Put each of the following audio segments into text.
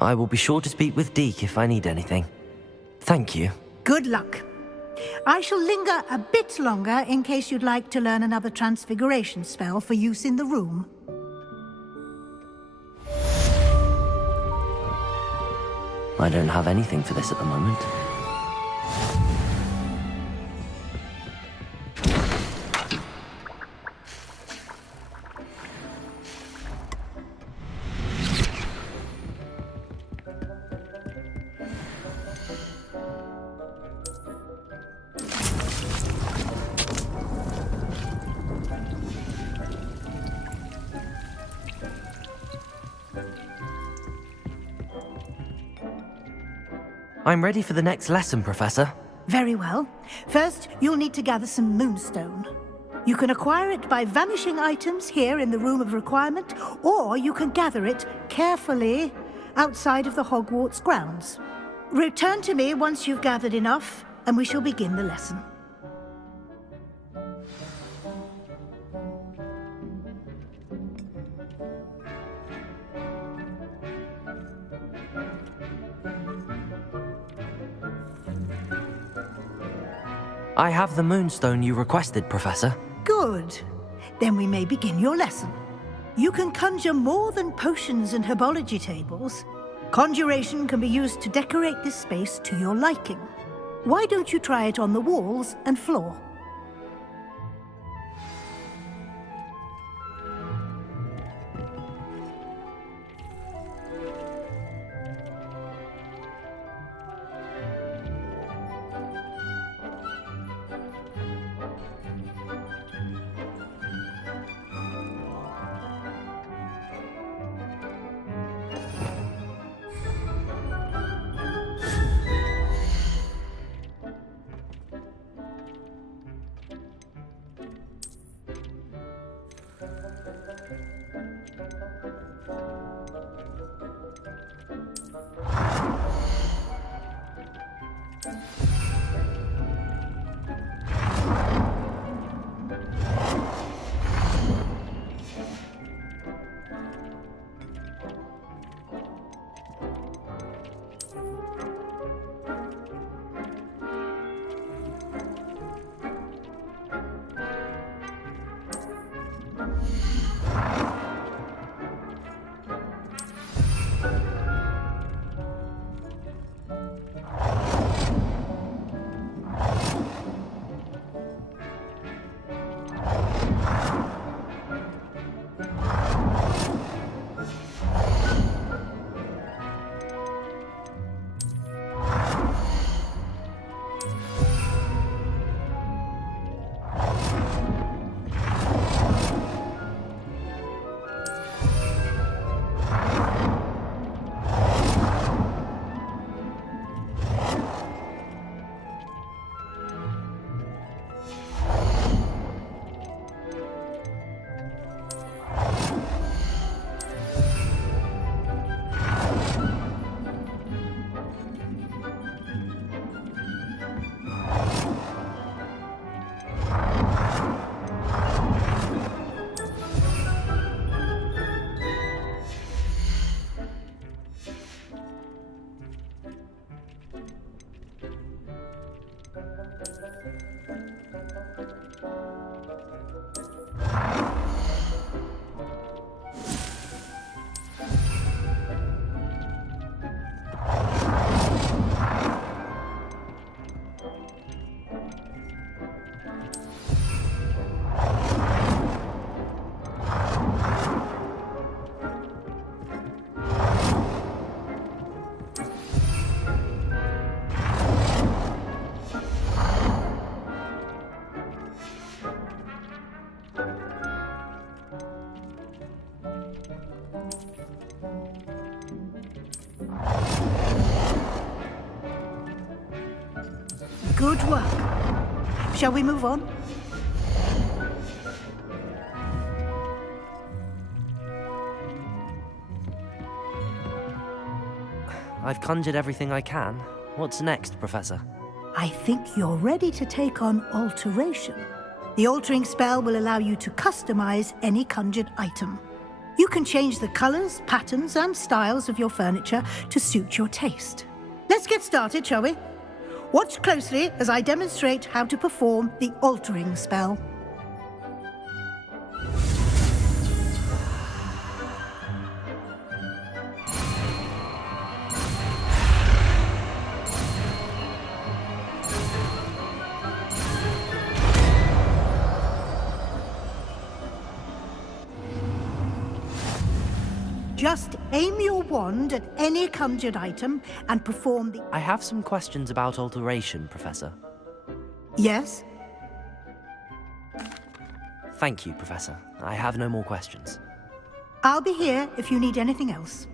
I will be sure to speak with Deke if I need anything. Thank you. Good luck. I shall linger a bit longer in case you'd like to learn another transfiguration spell for use in the room. I don't have anything for this at the moment. I'm ready for the next lesson, Professor. Very well. First, you'll need to gather some moonstone. You can acquire it by vanishing items here in the Room of Requirement, or you can gather it carefully outside of the Hogwarts grounds. Return to me once you've gathered enough, and we shall begin the lesson. I have the moonstone you requested, Professor. Good. Then we may begin your lesson. You can conjure more than potions and herbology tables. Conjuration can be used to decorate this space to your liking. Why don't you try it on the walls and floor? Good work. Shall we move on? I've conjured everything I can. What's next, Professor? I think you're ready to take on alteration. The altering spell will allow you to customize any conjured item. You can change the colors, patterns, and styles of your furniture to suit your taste. Let's get started, shall we? Watch closely as I demonstrate how to perform the altering spell. Just aim your wand at any conjured item and perform the... I have some questions about alteration, Professor. Yes? Thank you, Professor. I have no more questions. I'll be here if you need anything else.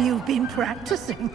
You've been practicing.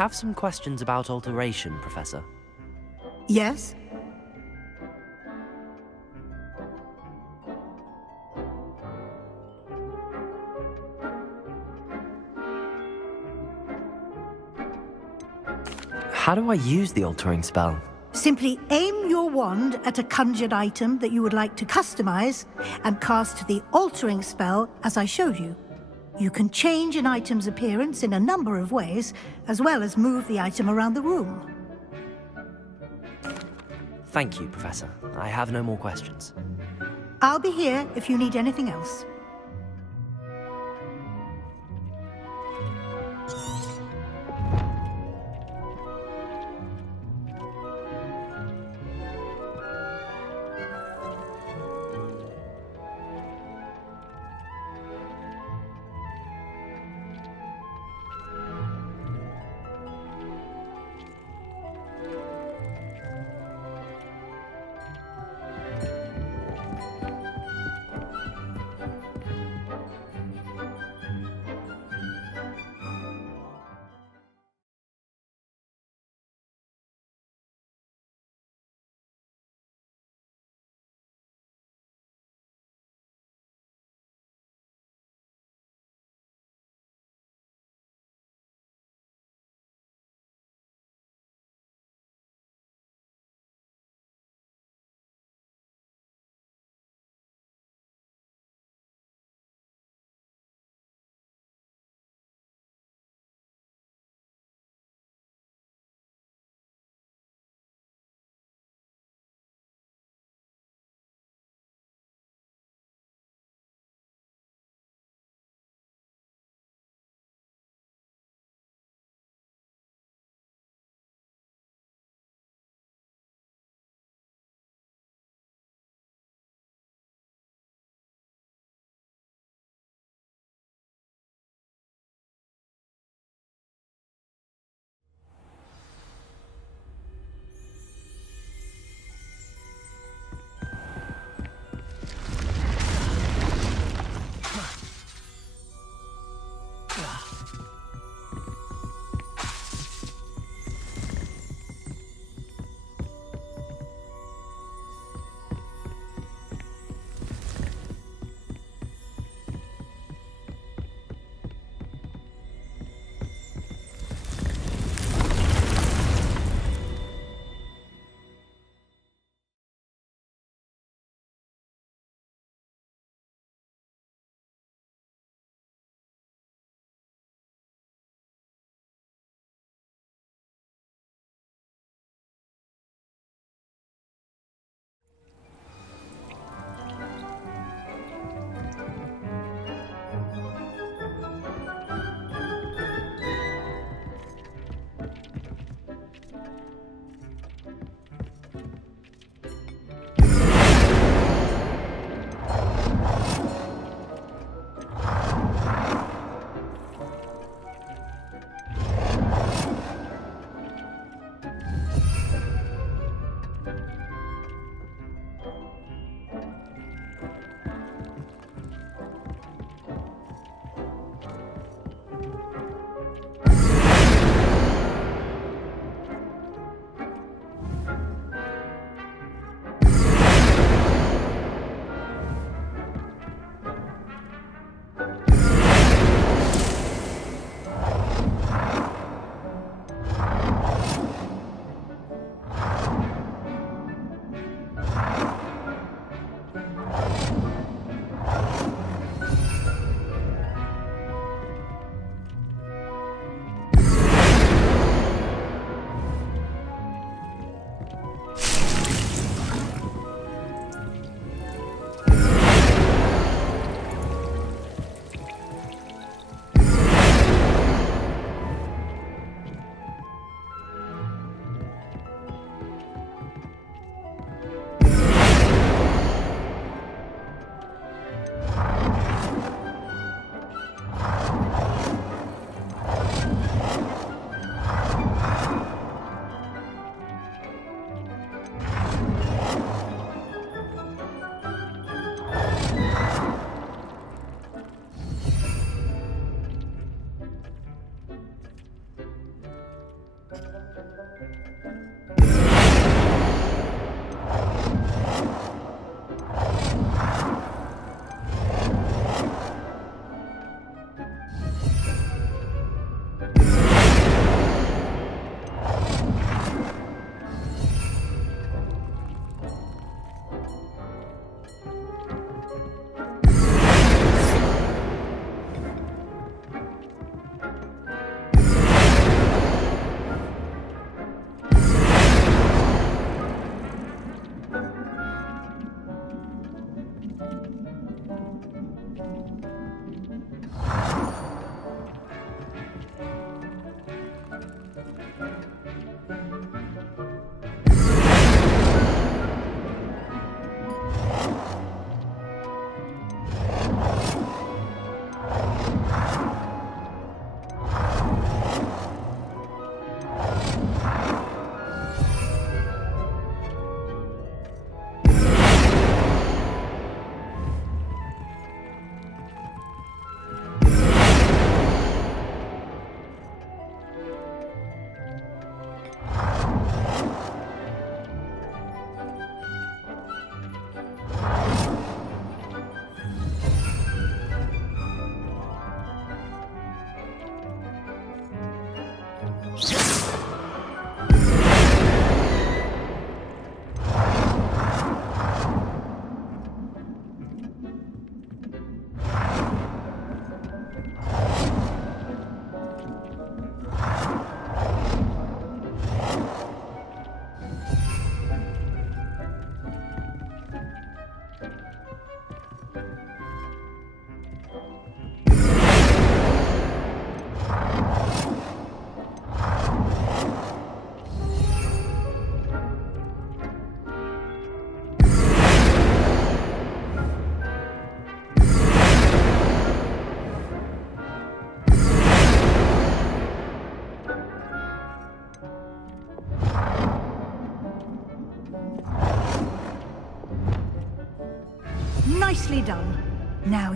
have some questions about alteration, Professor. Yes? How do I use the altering spell? Simply aim your wand at a conjured item that you would like to customize and cast the altering spell as I showed you. You can change an item's appearance in a number of ways, as well as move the item around the room. Thank you, Professor. I have no more questions. I'll be here if you need anything else.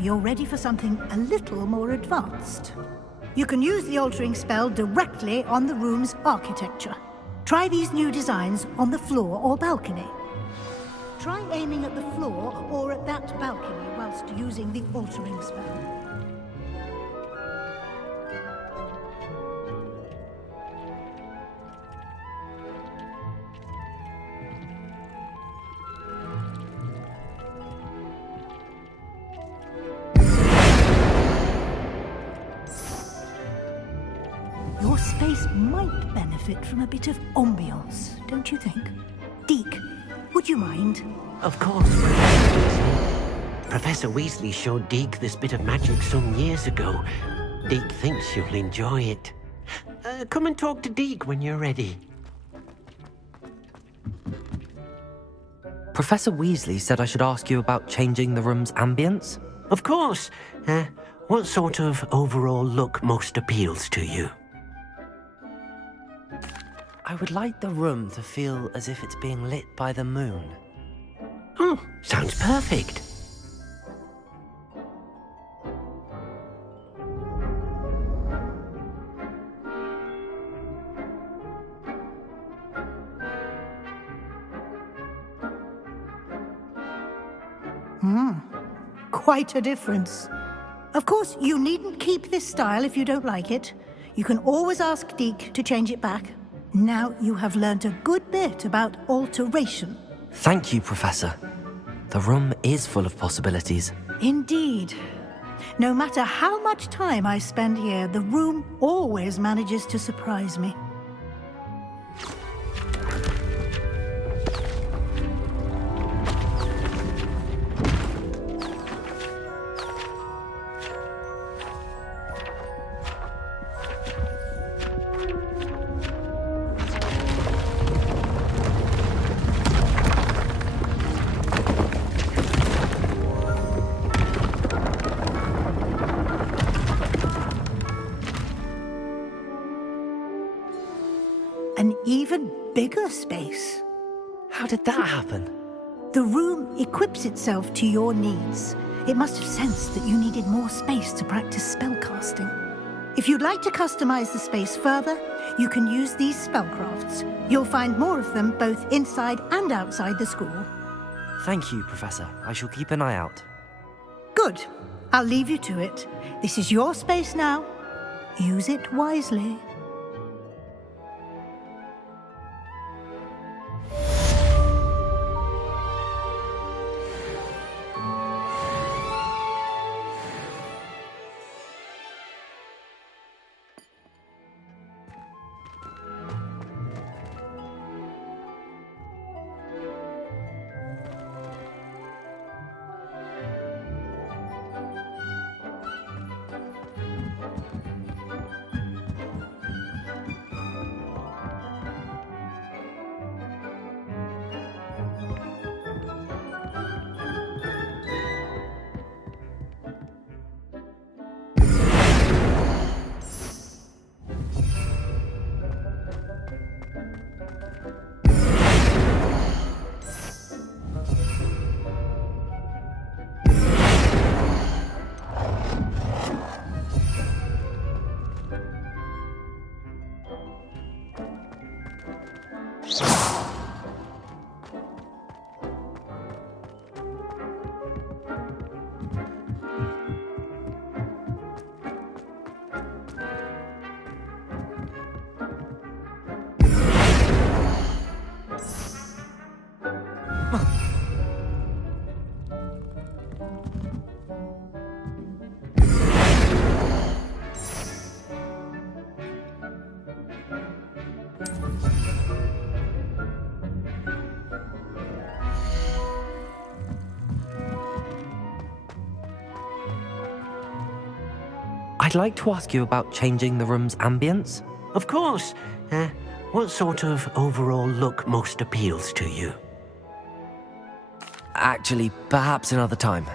you're ready for something a little more advanced. You can use the altering spell directly on the room's architecture. Try these new designs on the floor or balcony. Try aiming at the floor or at that balcony whilst using the altering spell. Your space might benefit from a bit of ambiance, don't you think? Deke, would you mind? Of course, Professor Weasley. Professor Weasley showed Deke this bit of magic some years ago. Deke thinks you'll enjoy it. Come and talk to Deke when you're ready. Professor Weasley said I should ask you about changing the room's ambience? Of course. What sort of overall look most appeals to you? I would like the room to feel as if it's being lit by the moon. Oh, sounds perfect. Quite a difference. Of course, you needn't keep this style if you don't like it. You can always ask Deke to change it back. Now you have learnt a good bit about alteration. Thank you, Professor. The room is full of possibilities. Indeed. No matter how much time I spend here, the room always manages to surprise me. An even bigger space. How did that happen? The room equips itself to your needs. It must have sensed that you needed more space to practice spellcasting. If you'd like to customize the space further, you can use these spellcrafts. You'll find more of them both inside and outside the school. Thank you, Professor. I shall keep an eye out. Good. I'll leave you to it. This is your space now. Use it wisely. I'd like to ask you about changing the room's ambience. Of course. What sort of overall look most appeals to you? Actually, perhaps another time.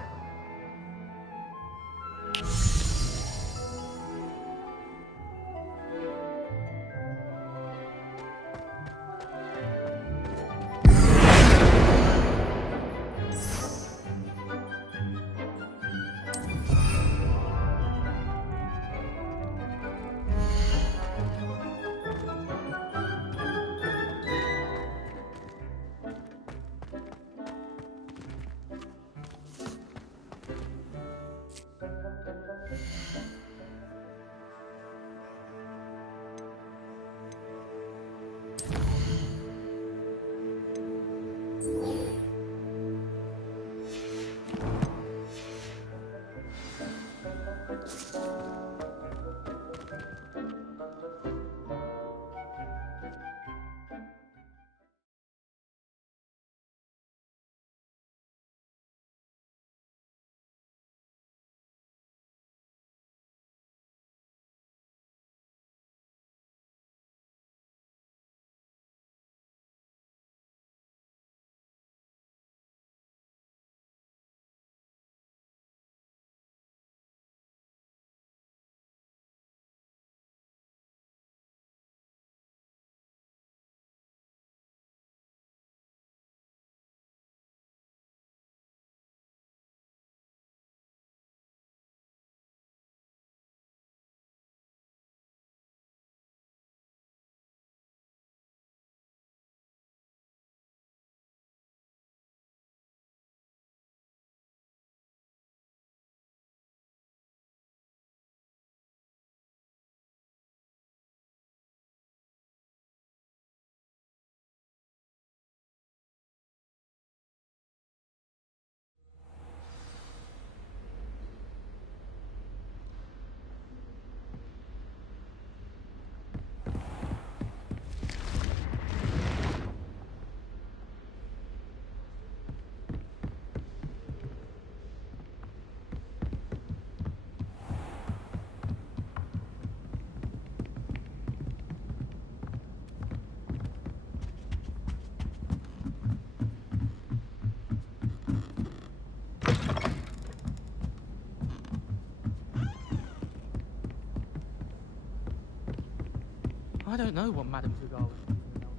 I don't know what Madame Fugard was thinking about.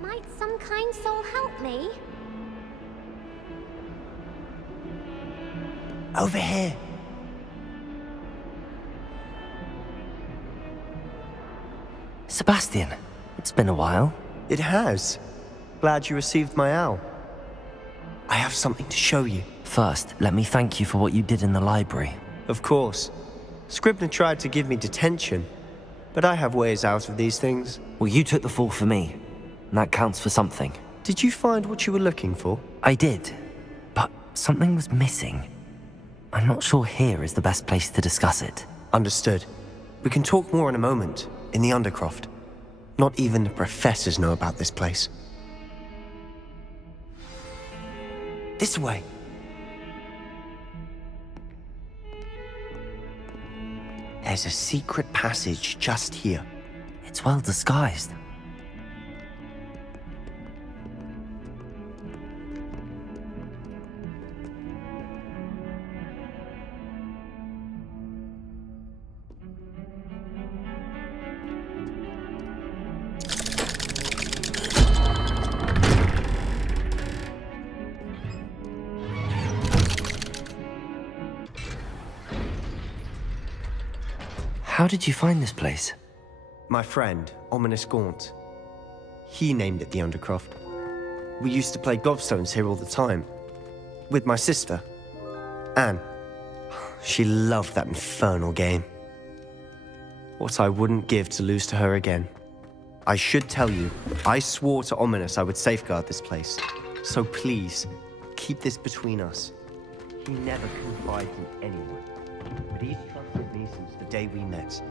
Might some kind soul help me? Over here. Sebastian, it's been a while. It has. Glad you received my owl. I have something to show you. First, let me thank you for what you did in the library. Of course. Scribner tried to give me detention, but I have ways out of these things. Well, you took the fall for me, and that counts for something. Did you find what you were looking for? I did, but something was missing. I'm not sure here is the best place to discuss it. Understood. We can talk more in a moment, in the Undercroft. Not even the professors know about this place. This way. There's a secret passage just here. It's well disguised. How did you find this place? My friend, Ominous Gaunt. He named it the Undercroft. We used to play gobstones here all the time. With my sister, Anne. She loved that infernal game. What I wouldn't give to lose to her again. I should tell you, I swore to Ominous I would safeguard this place. So please, keep this between us. He never confided in anyone, but he's trusted me since the day we met.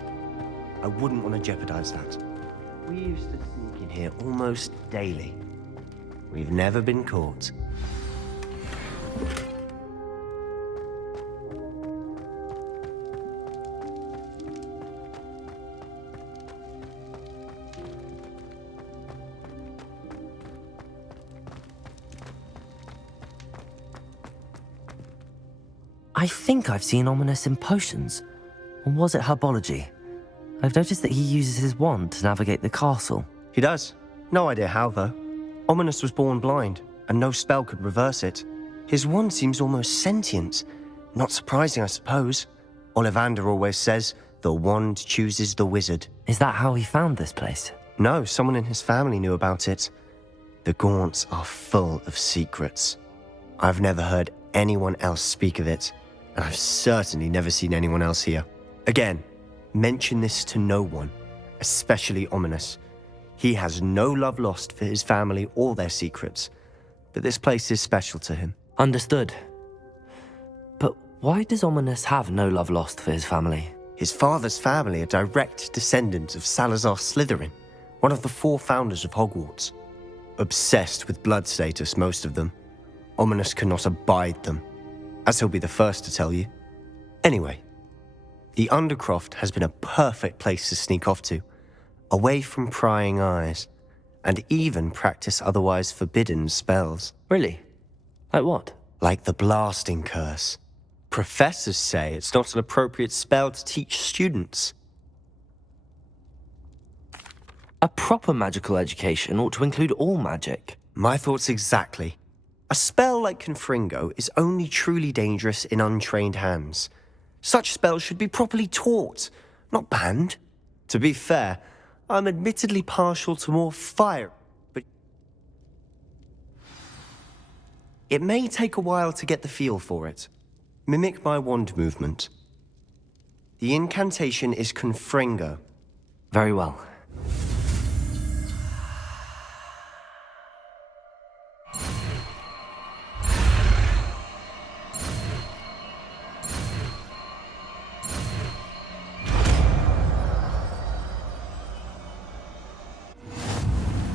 I wouldn't want to jeopardize that. We used to sneak in here almost daily. We've never been caught. I think I've seen Ominous in potions. Or was it herbology? I've noticed that he uses his wand to navigate the castle. He does. No idea how, though. Ominous was born blind, and no spell could reverse it. His wand seems almost sentient. Not surprising, I suppose. Ollivander always says, the wand chooses the wizard. Is that how he found this place? No, someone in his family knew about it. The Gaunts are full of secrets. I've never heard anyone else speak of it, and I've certainly never seen anyone else here. Again, mention this to no one, especially Ominous. He has no love lost for his family or their secrets, but this place is special to him. Understood. But why does Ominous have no love lost for his family? His father's family are direct descendants of Salazar Slytherin, one of the 4 founders of Hogwarts. Obsessed with blood status, most of them. Ominous cannot abide them, as he'll be the first to tell you. Anyway, the Undercroft has been a perfect place to sneak off to, away from prying eyes, and even practice otherwise forbidden spells. Really? Like what? Like the blasting curse. Professors say it's not an appropriate spell to teach students. A proper magical education ought to include all magic. My thoughts exactly. A spell like Confringo is only truly dangerous in untrained hands. Such spells should be properly taught, not banned. To be fair, I'm admittedly partial to more fire, but it may take a while to get the feel for it. Mimic my wand movement. The incantation is Confringo. Very well.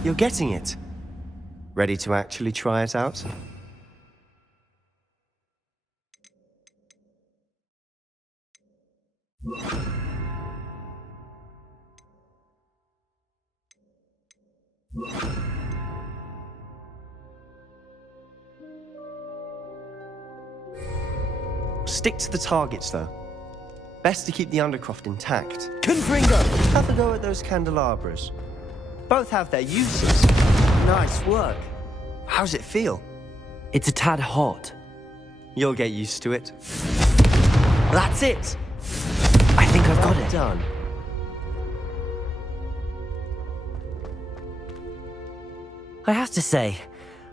You're getting it. Ready to actually try it out? Stick to the targets, though. Best to keep the Undercroft intact. Confringo! Have a go at those candelabras. Both have their uses. Nice work. How's it feel? It's a tad hot. You'll get used to it. That's it! I think I've got it. Done. I have to say,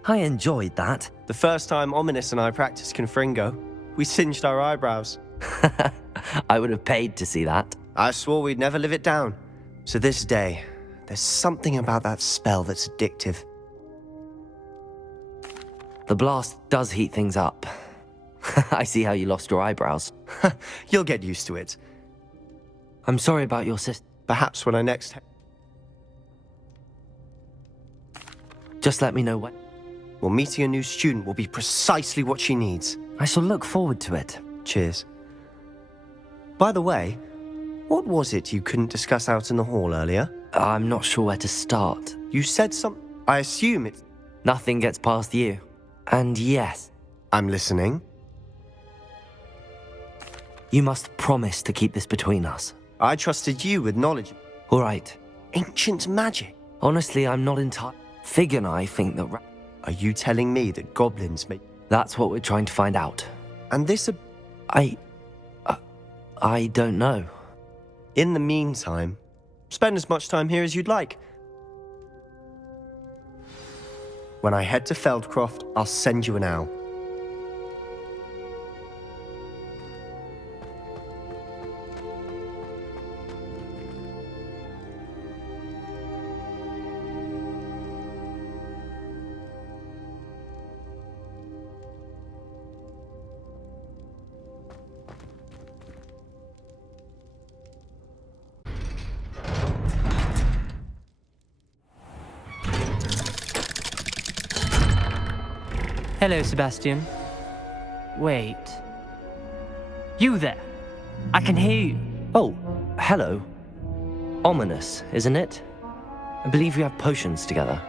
I enjoyed that. The first time Ominous and I practiced Confringo, we singed our eyebrows. I would have paid to see that. I swore we'd never live it down. To this day, there's something about that spell that's addictive. The blast does heat things up. I see how you lost your eyebrows. You'll get used to it. I'm sorry about your sister. Perhaps when I next... Just let me know when. Well, meeting a new student will be precisely what she needs. I shall look forward to it. Cheers. By the way, what was it you couldn't discuss out in the hall earlier? I'm not sure where to start. You said some... I assume it's... Nothing gets past you. And yes, I'm listening. you must promise to keep this between us. I trusted you with knowledge. All right. Ancient magic. Honestly, I'm not entirely... Fig and I think that... Are you telling me that goblins make... That's what we're trying to find out. And this... I don't know. In the meantime, spend as much time here as you'd like. When I head to Feldcroft, I'll send you an owl. Hello, Sebastian. Wait. You there? I can hear you. Oh, hello. Ominous, isn't it? I believe we have potions together.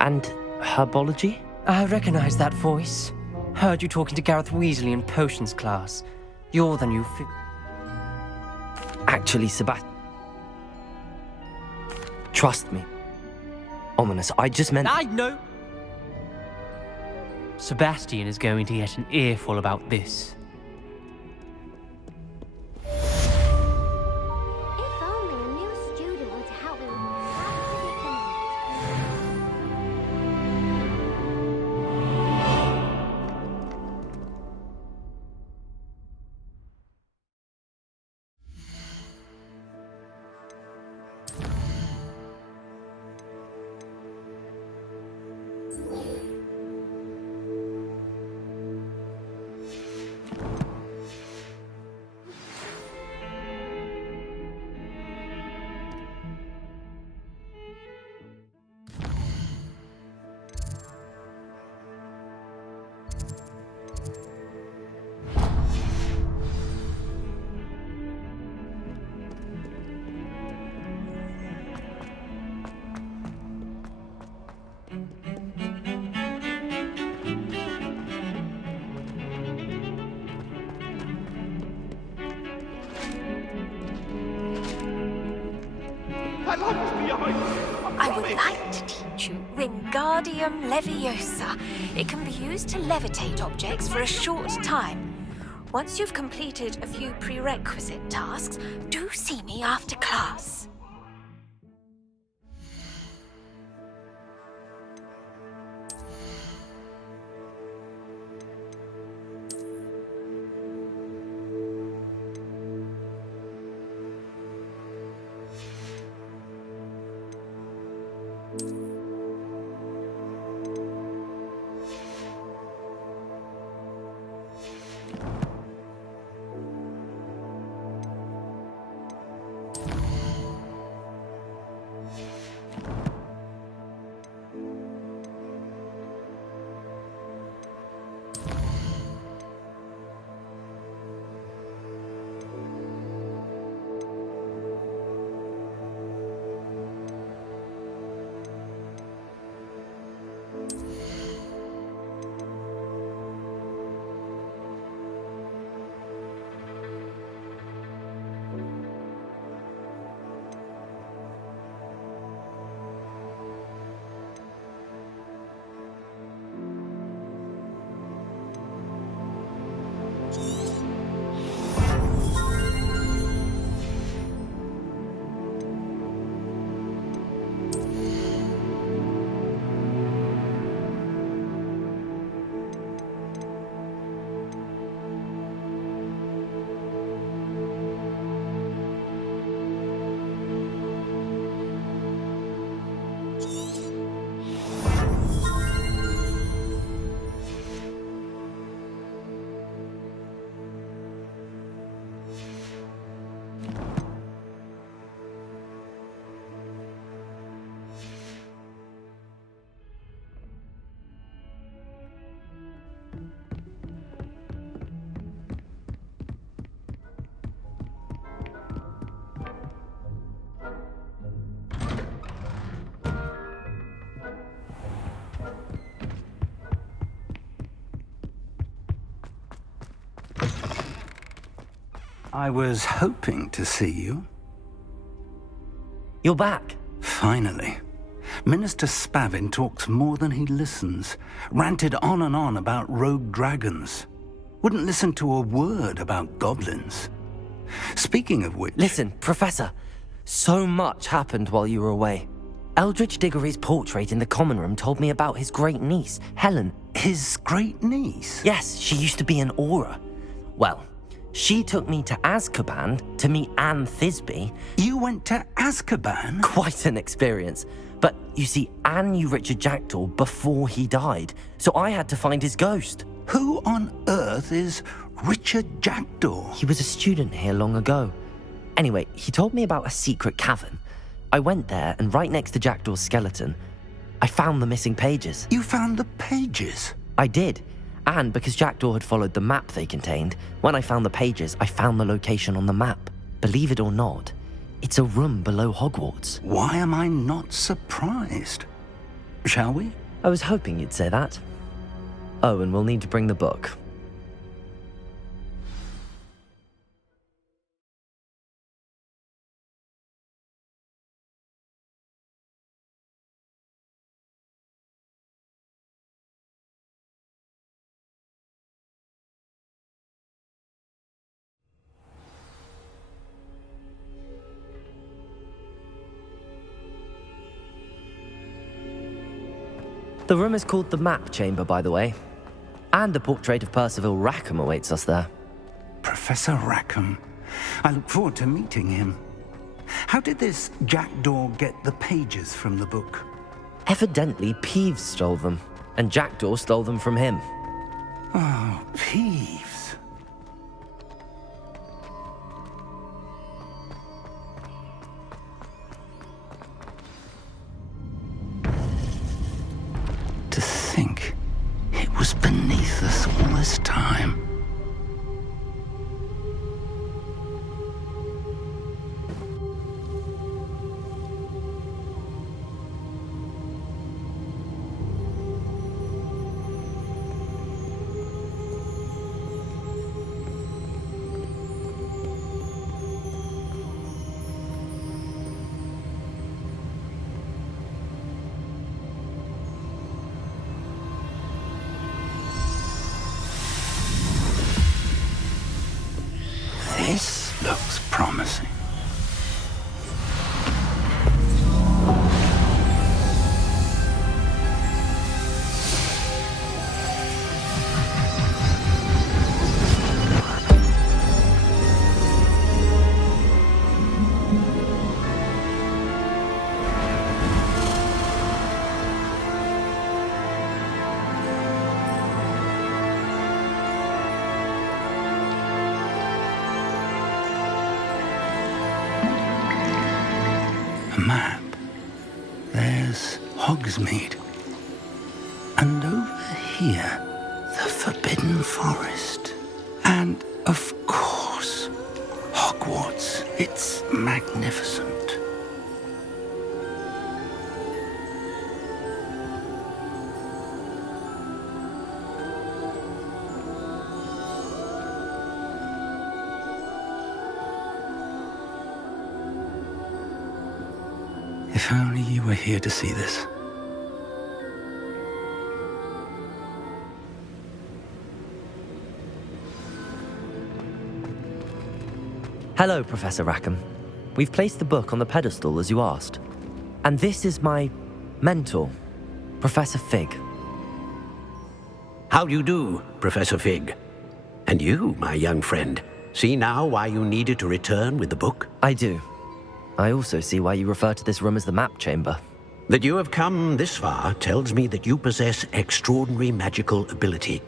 And herbology? I recognize that voice. Heard you talking to Gareth Weasley in potions class. You're the new Actually, Sebastian, Trust me. Ominous, I just meant... I know! Sebastian is going to get an earful about this. If only a new student were to help me with my predicament. I would like to teach you Wingardium Leviosa. It can be used to levitate objects for a short time. Once you've completed a few prerequisite tasks, do see me after class. I was hoping to see you. You're back. Finally. Minister Spavin talks more than he listens. Ranted on and on about rogue dragons. Wouldn't listen to a word about goblins. Speaking of which... Listen, Professor. So much happened while you were away. Eldridge Diggory's portrait in the common room told me about his great niece, Helen. His great niece? Yes, she used to be an Auror. Well, she took me to Azkaban to meet Anne Thisbe. You went to Azkaban? Quite an experience. But you see, Anne knew Richard Jackdaw before he died, so I had to find his ghost. Who on earth is Richard Jackdaw? He was a student here long ago. Anyway, he told me about a secret cavern. I went there, and right next to Jackdaw's skeleton, I found the missing pages. You found the pages? I did. And because Jackdaw had followed the map they contained, when I found the pages, I found the location on the map. Believe it or not, it's a room below Hogwarts. Why am I not surprised? Shall we? I was hoping you'd say that. Oh, and we'll need to bring the book. The room is called the Map Chamber, by the way. And a portrait of Percival Rackham awaits us there. Professor Rackham. I look forward to meeting him. How did this jackdaw get the pages from the book? Evidently, Peeves stole them, and Jackdaw stole them from him. Oh, Peeves. To think it was beneath us all this time. This looks promising. Map. There's Hogsmeade. And over here, the Forbidden Forest. And, of course, Hogwarts. It's magnificent. If only you were here to see this. Hello, Professor Rackham. We've placed the book on the pedestal as you asked. And this is my mentor, Professor Fig. How do you do, Professor Fig? And you, my young friend, see now why you needed to return with the book? I do. I also see why you refer to this room as the Map Chamber. That you have come this far tells me that you possess extraordinary magical ability,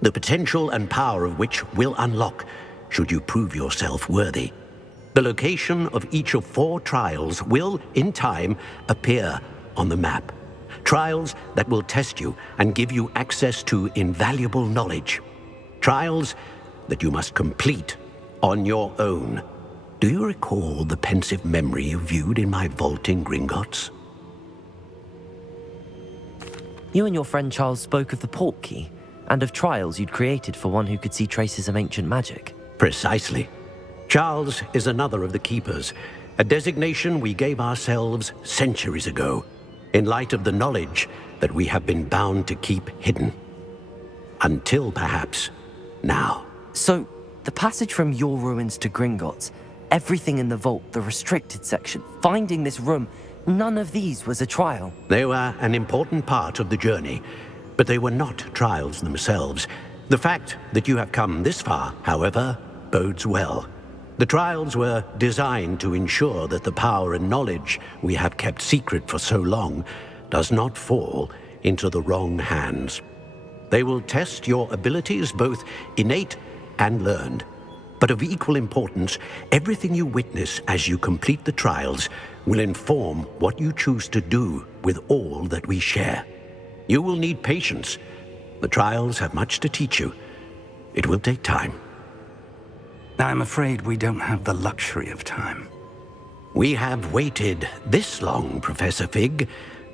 the potential and power of which will unlock should you prove yourself worthy. The location of each of 4 trials will, in time, appear on the map. Trials that will test you and give you access to invaluable knowledge. Trials that you must complete on your own. Do you recall the pensive memory you viewed in my vault in Gringotts? You and your friend Charles spoke of the Portkey, and of trials you'd created for one who could see traces of ancient magic. Precisely. Charles is another of the Keepers, a designation we gave ourselves centuries ago, in light of the knowledge that we have been bound to keep hidden. Until, perhaps, now. So, the passage from your ruins to Gringotts, everything in the vault, the restricted section, finding this room, none of these was a trial. They were an important part of the journey, but they were not trials themselves. The fact that you have come this far, however, bodes well. The trials were designed to ensure that the power and knowledge we have kept secret for so long does not fall into the wrong hands. They will test your abilities, both innate and learned. But of equal importance, everything you witness as you complete the trials will inform what you choose to do with all that we share. You will need patience. The trials have much to teach you. It will take time. I'm afraid we don't have the luxury of time. We have waited this long, Professor Fig.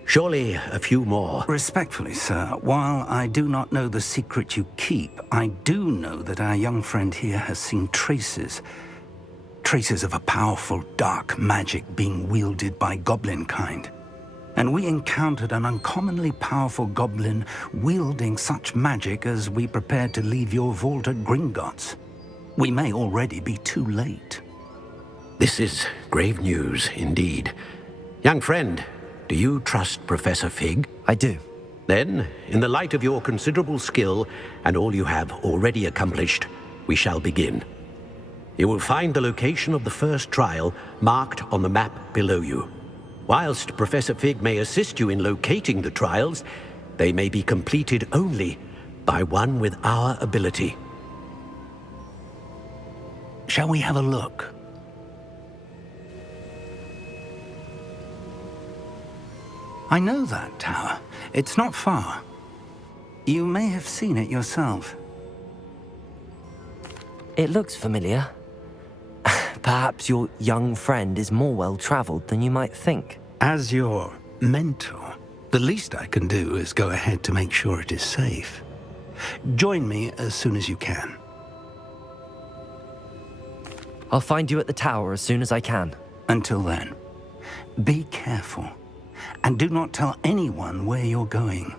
Surely a few more. Respectfully, sir, while I do not know the secret you keep, I do know that our young friend here has seen traces of a powerful dark magic being wielded by goblin kind. And we encountered an uncommonly powerful goblin wielding such magic as we prepared to leave your vault at Gringotts. We may already be too late. This is grave news indeed. Young friend, do you trust Professor Fig? I do. Then, in the light of your considerable skill and all you have already accomplished, we shall begin. You will find the location of the first trial marked on the map below you. Whilst Professor Fig may assist you in locating the trials, they may be completed only by one with our ability. Shall we have a look? I know that tower. It's not far. You may have seen it yourself. It looks familiar. Perhaps your young friend is more well-traveled than you might think. As your mentor, the least I can do is go ahead to make sure it is safe. Join me as soon as you can. I'll find you at the tower as soon as I can. Until then, be careful, and do not tell anyone where you're going.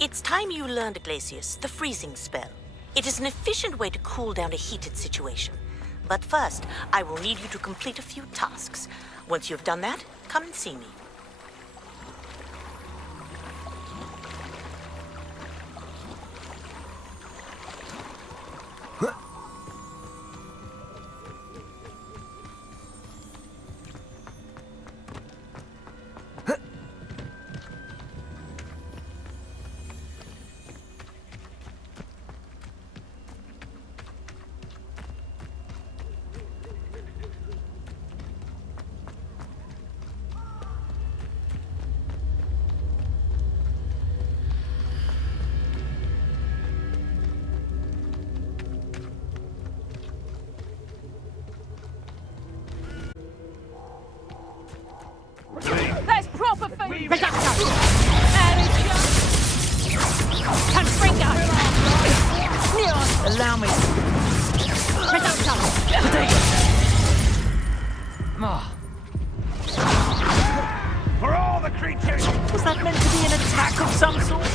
It's time you learned, Glacius, the freezing spell. It is an efficient way to cool down a heated situation. But first, I will need you to complete a few tasks. Once you've done that, come and see me. That's proper food! Reducto! Confringo! Allow me! Reducto! For all the creatures! Was that meant to be an attack of some sort?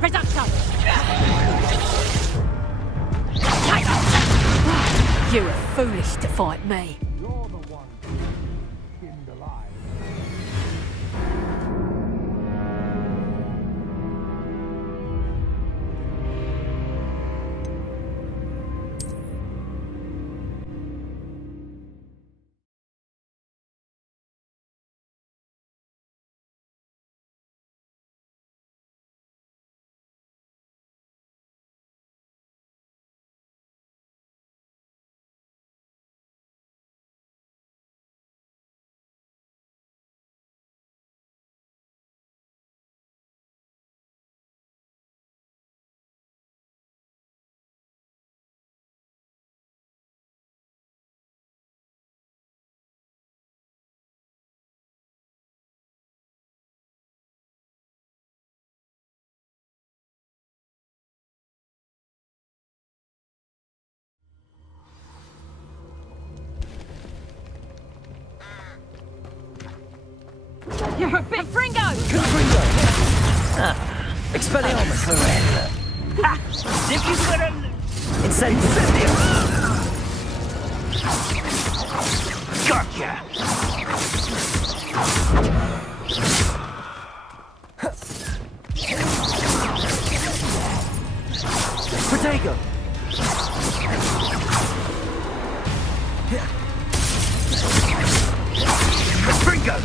Reducto! You were foolish to fight me. You're a big Fringo! Confringo! Expelliarmus! If you were a... Incendio! Gotcha! Protego! Confringo!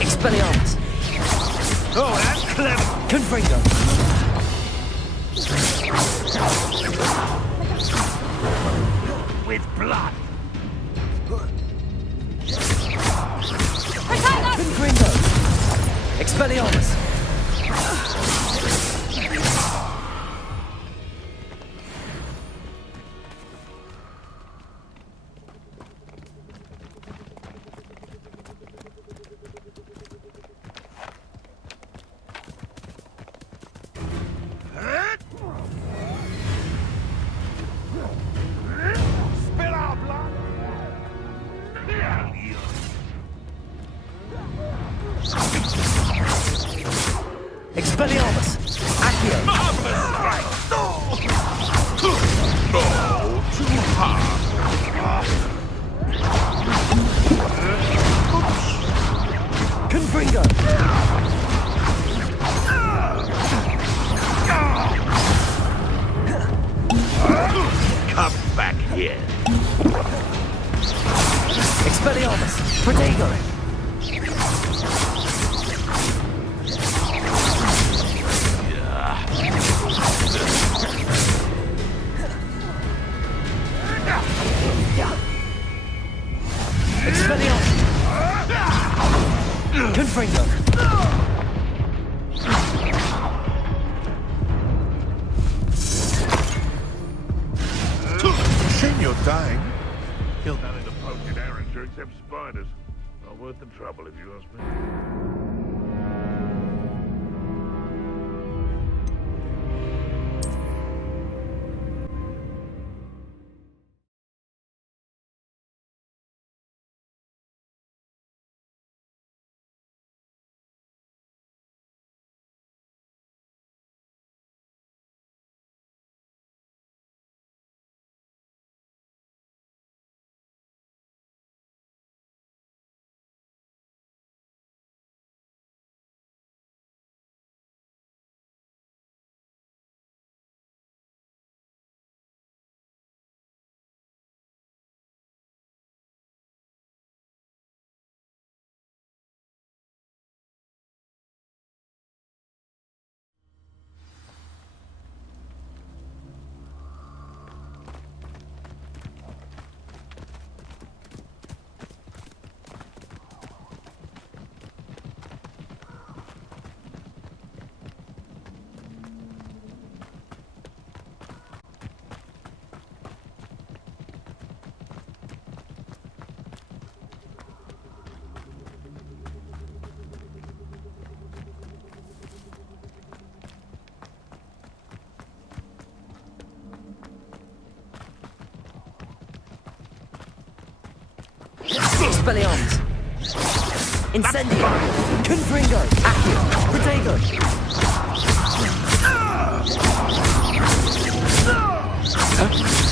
Expelliarmus! Oh, that's clever! Confringo! With blood! Confringo! Expelliarmus! Spill our blood! Expelliarmus! Accio! Marvelous strike! Too hard. Confringo! Come back here. Expelliarmus! Protego! Expelliarmus! Confringo! Shame you're dying. Killed none of the poaching errands except spiders. Not worth the trouble if you ask me. Expelliarmus! Incendio! Confringo! Accio! Protego! Huh?